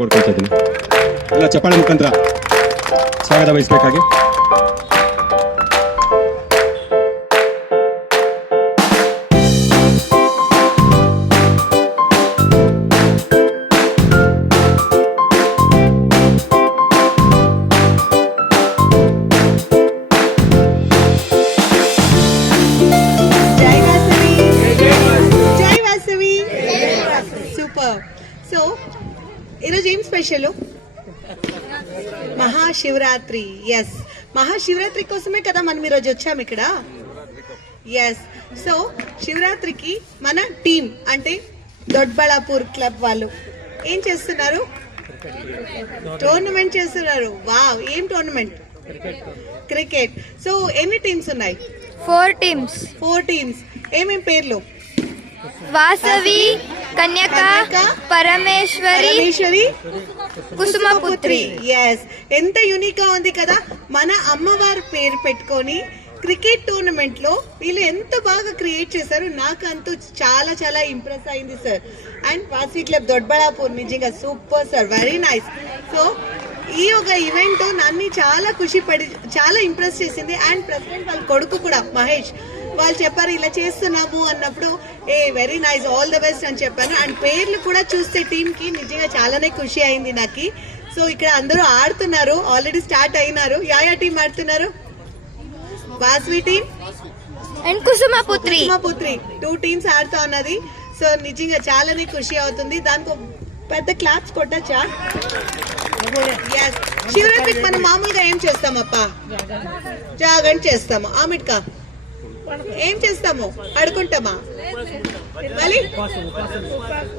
ಕೋರ್ಕೊಳ್ತಾ ಇದ್ದೀನಿ. ಎಲ್ಲ ಚಪ್ಪಾಳೆ ಮುಖಾಂತರ ಸ್ವಾಗತ ವಹಿಸಬೇಕಾಗಿ. సో ఈరోజు ఏం స్పెషల్? మహాశివరాత్రి. ఎస్, మహాశివరాత్రి కోసమే కదా మనం ఈరోజు వచ్చాము ఇక్కడ. ఎస్, సో శివరాత్రికి మన టీం అంటే దొడ్బళాపూర్ క్లబ్ వాళ్ళు ఏం చేస్తున్నారు? టోర్నమెంట్ చేస్తున్నారు. వావ్, ఏం టోర్నమెంట్? క్రికెట్. సో ఎన్ని టీమ్స్ ఉన్నాయి? 4 teams. 4 టీమ్స్. ఏమేం పేర్లు? వాసవి, కన్యక, పరమేశ్వరి, కుసుమపుత్రి. ఎస్, ఎంత యూనిక్ గా ఉంది కదా. మన అమ్మవారి పేరు పెట్టుకొని క్రికెట్ టోర్నమెంట్ లో వీళ్ళు ఎంత బాగా క్రియేట్ చేశారు. నాకు అంతూ చాలా చాలా ఇంప్రెస్ అయింది సార్. అండ్ వాసవి క్లబ్ దొడ్బళాపూర్ నిజంగా super sir, very nice. So ఈ ఒక ఈవెంట్ నన్ను చాలా ఇంప్రెస్ చేసింది. అండ్ ప్రెసిడెంట్ వాళ్ళ కొడుకు కూడా మహేష్ వాళ్ళు చెప్పారు ఇలా చేస్తున్నాము అన్నప్పుడు very nice, all the best అని చెప్పాను. అండ్ పేర్లు కూడా చూస్తే టీమ్ కి నిజంగా చాలానే ఖుషి అయింది నాకు. సో ఇక్కడ అందరూ ఆడుతున్నారు, ఆల్రెడీ స్టార్ట్ అయినారు. యా టీం ఆడుతున్నారు? వాసవి టీం అండ్ కుసుమపుత్రి 2 టీమ్స్ ఆడుతా ఉన్నది. సో నిజంగా చాలానే ఖుషి అవుతుంది. దానికి పెద్ద క్లాప్స్ కొట్టచ్చా? శివరాత్రికి మనం మామూలుగా ఏం చేస్తామప్పా? జాగంట్ చేస్తాము. ఆమిట్కా ఏం చేస్తాము? అడుకుంటామా? మళ్ళీ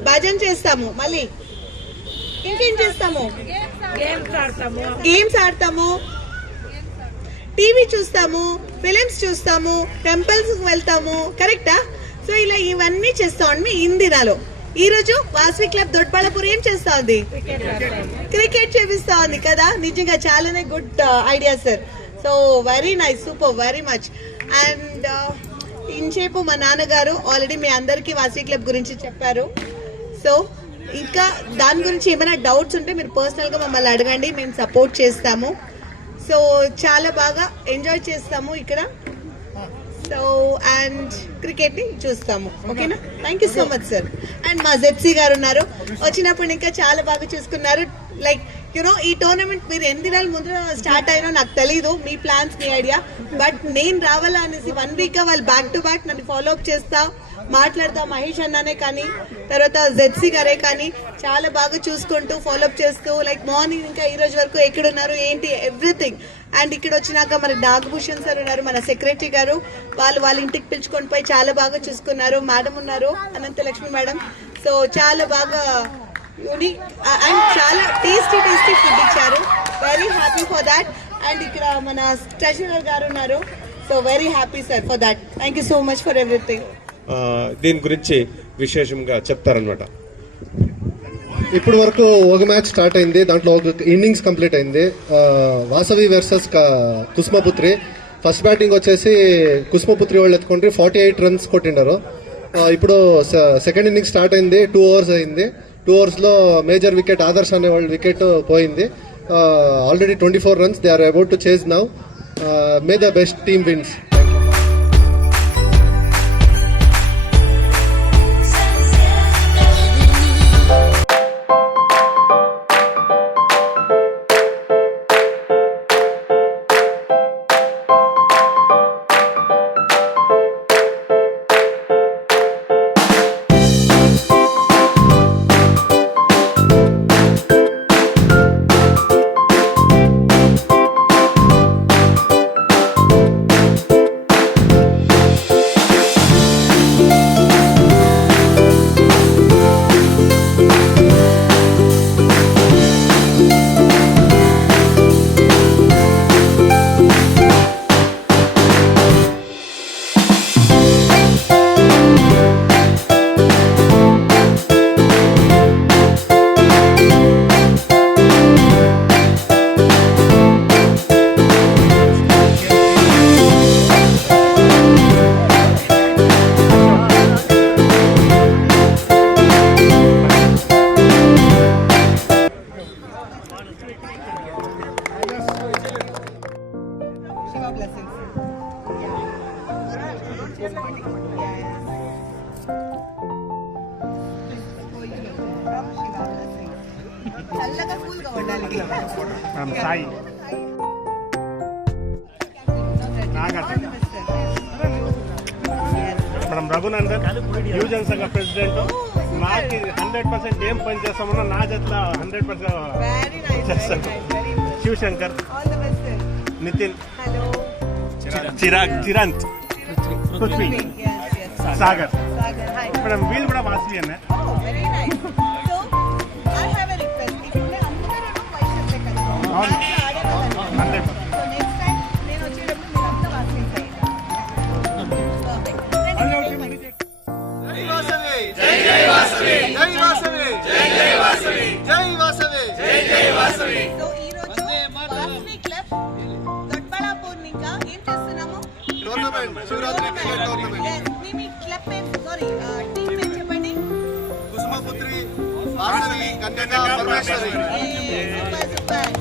భజన చేస్తాము. మళ్ళీ ఇంకేం చేస్తాము? గేమ్స్ ఆడతాము, టీవీ చూస్తాము, ఫిలిమ్స్ చూస్తాము, టెంపుల్స్ వెళ్తాము. కరెక్టా? సో ఇలా ఇవన్నీ చేస్తాం ఇందినాలో. ఈ రోజు వాసవి క్లబ్ దొడ్బళాపూర్ ఏం చేస్తా ఉంది? క్రికెట్ చేపిస్తా ఉంది కదా. నిజంగా చాలానే good idea sir. So very nice, super, very much. And ఇంచేపు మా నాన్నగారు ఆల్రెడీ మీ అందరికీ వాసవి క్లబ్ గురించి చెప్పారు. సో ఇంకా దాని గురించి ఏమైనా డౌట్స్ ఉంటే మీరు పర్సనల్గా మమ్మల్ని అడగండి, మేము సపోర్ట్ చేస్తాము. సో చాలా బాగా ఎంజాయ్ చేస్తాము ఇక్కడ. సో అండ్ క్రికెట్ ని చూస్తాము. ఓకేనా? Thank you so much sir. And మా జెడ్సీ గారు ఉన్నారు, వచ్చినప్పుడు ఇంకా చాలా బాగా చూసుకున్నారు. లైక్ యునో ఈ టోర్నమెంట్ మీరు ఎన్ని దినాల ముందు స్టార్ట్ అయినో నాకు తెలీదు, మీ ప్లాన్స్, మీ ఐడియా. బట్ నేను రావాలా అనేసి 1 week గా వాళ్ళు బ్యాక్ టు బ్యాక్ నన్ను ఫాలో అప్ చేస్తా మాట్లాడతా. మహేష్ అన్నానే కానీ, తర్వాత జెడ్సీ గారే కానీ చాలా బాగా చూసుకుంటూ ఫాలో అప్ చేస్తూ లైక్ మార్నింగ్ ఇంకా ఈ రోజు వరకు ఎక్కడున్నారు ఏంటి ఎవ్రీథింగ్. అండ్ ఇక్కడ వచ్చినాక మన నాగభూషణ్ సార్ ఉన్నారు, మన సెక్రటరీ గారు, వాళ్ళ ఇంటికి పిలుచుకొని పోయి చాలా బాగా చూసుకున్నారు. మేడం ఉన్నారు, అనంతలక్ష్మి మేడం. సో చాలా బాగా యూనిక్ అండ్ చాలా టేస్టీ ఫుడ్ ఇచ్చారు. Very happy for that. And ఇక్కడ మన ట్రెజరర్ గారు ఉన్నారు. So very happy sir for that. Thank you so much for everything. దీని గురించి విశేషంగా చెప్తారనమాట. ఇప్పుడు వరకు ఒక మ్యాచ్ స్టార్ట్ అయింది, దాంట్లో ఒక ఇన్నింగ్స్ కంప్లీట్ అయింది. వాసవి వర్సెస్ కుసుమపుత్రి. ఫస్ట్ బ్యాటింగ్ వచ్చేసి కుసుమపుత్రి వాళ్ళు ఎత్తుకుంటే 48 runs కొట్టిండారు. ఇప్పుడు సెకండ్ ఇన్నింగ్స్ స్టార్ట్ అయింది, 2 overs అయింది. 2 overs మేజర్ వికెట్ ఆదర్శ్ అనే వాళ్ళ వికెట్ పోయింది. Already 24 runs. They are about to chase now. May the best team wins. చల్లగా కూల్గా ఉండాలి. సాయి నాగార్జున మేడం రఘునందన్ యువజన సంఘ ప్రెసిడెంట్. నాకు 100% ఏం పని చేస్తామన్నా నా చేతిలో 100% వెరీ నైస్, చేస్తాను. Very nice. Shivashankar, all the best sir. Nitin, hello Chiranth, Prithvi, Sagar. Sagar, hi. Madam వీళ్ళు కూడా వాసవి అన్న. Oh, very nice. So, I have a request. ఇప్పుడు అందరూ వైస్ కదా. అవును. ఆడేవాళ్ళని. 100%. So next time నేను వచ్చేటప్పుడు మీరు అంతా వాసవి చేయండి. సో ఈ రోజు వాసవి క్లబ్ దొడ్బళాపూర్ ఇంకా ఏం చేస్తున్నాము? Yes, మీ క్లబ్ పేరు సారీ టీమ్ పేరు చెప్పండి. Kusumaputri Vasavi Kanyaka Parameshwari. Super super.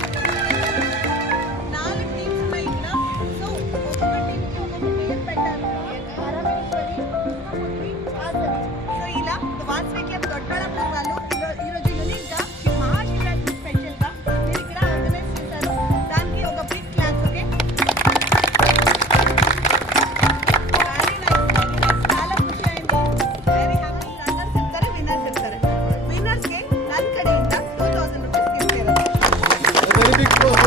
4 teams ఉన్నాయి ఇక్కడ. సో ఒక్కొక్క టీమ్ కి ఒక్కొక్క పేరు పెట్టారు. పరమేశ్వరి, కుసుమపుత్రి, వాసవి. సో ఇలా వాసవి క్లబ్ దొడ్బళాపూర్ వాళ్ళు ఈరోజు యూనిక్ గా మహాశివరాత్రి స్పెషల్ గా మీరు ఇక్కడ ఆర్గనైజ్ చేశారు. దానికి ఒక big class. Okay, very nice. చాలా ఖుషి అయింది. Very happy. రన్నర్స్ చెప్తారు, విన్నర్స్ చెప్తారు. విన్నర్స్ కి నన్ కಡೆಯಿಂದ 2000 రూపీస్ తీసుకెళ్ళారు. వెరీ బిగ్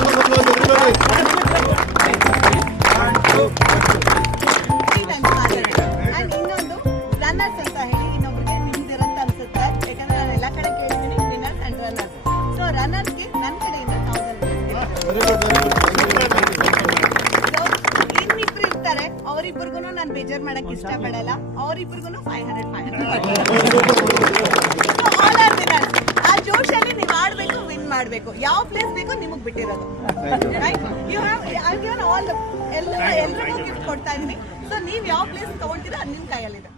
ಅಂಡ್ ಇನ್ನೊಂದು ರನ್ನರ್ಸ್ ಅಂತ ಹೇಳಿ ಇನ್ನೊಬ್ರಿಗೆ ನಿಮ್ದಿರಂತ ಅನ್ಸುತ್ತೆ. ಯಾಕಂದ್ರೆ ನಾನು ಎಲ್ಲ ಕಡೆ ಕೇಳಿದ್ದೀನಿ ವಿನ್ನರ್ಸ್ ಅಂಡ್ ರನ್ನರ್ಸ್. ಸೊ ರನ್ನರ್ಸ್ಗೆ ನನ್ನ ಕಡೆಯಿಂದ 1000 ರೂಪೀಸ್. ಇನ್ನಿಬ್ರು ಇರ್ತಾರೆ, ಅವರಿಬ್ಬರಿಗೂ ನಾನು ಬೇಜಾರ್ ಮಾಡಕ್ ಇಷ್ಟಪಡಲ್ಲ. ಅವರಿಬ್ಬರಿಗೂ 500 ಆಲ್ ಆರ್ ವಿನ್ನರ್ಸ್. ಆ ಜೋಶಲ್ಲಿ ನೀವು ಆಡ್ಬೇಕು, ವಿನ್ ಮಾಡ್ಬೇಕು. ಯಾವ ಪ್ಲೇಸ್ ಬೇಕು ನಿಮಗ್ ಬಿಟ್ಟಿರೋದು. You have I given all ಎಲ್ರಿಗೂ ಗಿಫ್ಟ್ ಕೊಡ್ತಾ ಇದೀನಿ. ಸೊ ನೀವ್ ಯಾವ ಪ್ಲೇಸ್ ತಗೊಳ್ತೀರಾ ಅದು ನಿಮ್ ಕೈಯಲ್ಲಿದೆ.